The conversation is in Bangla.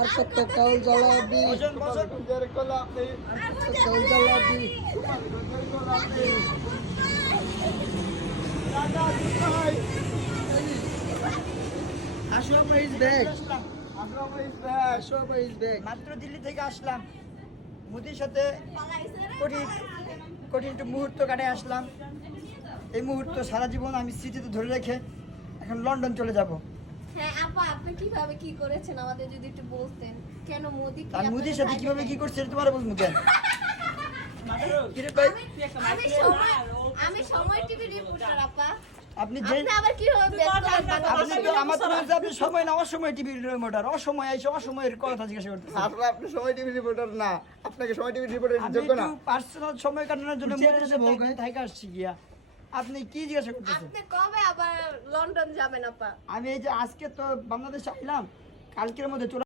আর কত কাউল জ্বালাবি কাউল জ্বালাবি Ashraf is back Ashraf is back মাত্র দিল্লি থেকে আসলাম, মোদির সাথে কঠিন কঠিন একটু মুহূর্ত কাটে আসলাম। এই মুহূর্ত সারা জীবন আমি স্মৃতিতে ধরে রেখে এখন লন্ডন চলে যাব। হ্যাঁ আপা, আপনি কিভাবে কি করেছেন আমাদের যদি একটু বলতেন। কেন মোদি কি আর মোদির সাথে কিভাবে কি করছে তোমার বলবো কেন? আমি সময় টিভি রিপোর্টার আপা। আপনি যে আপনি আবার কিভাবে ব্যাক করেন আপনি তো আমার তো বলছে আপনি সময় না অসময় টিভি রিমোটার, অসময় আইসে অসময়ের কথা জিজ্ঞাসা করতেছেন। আসলে আপনি সময় টিভি রিপোর্টার না, আপনাকে সময় টিভি রিপোর্টার আমি যোগ্য না। একটু পার্সোনাল সময় কাটানোর জন্য চেয়ে মোদির যাবো, সাথে থাইকা আসছি গিয়া। আপনি কি জিজ্ঞাসা করতেছেন? আপনি কবে আবার লন্ডন যাবেন আপা? আমি এই যে আজকে তো বাংলাদেশে আইলাম, কালকের মধ্যে চলে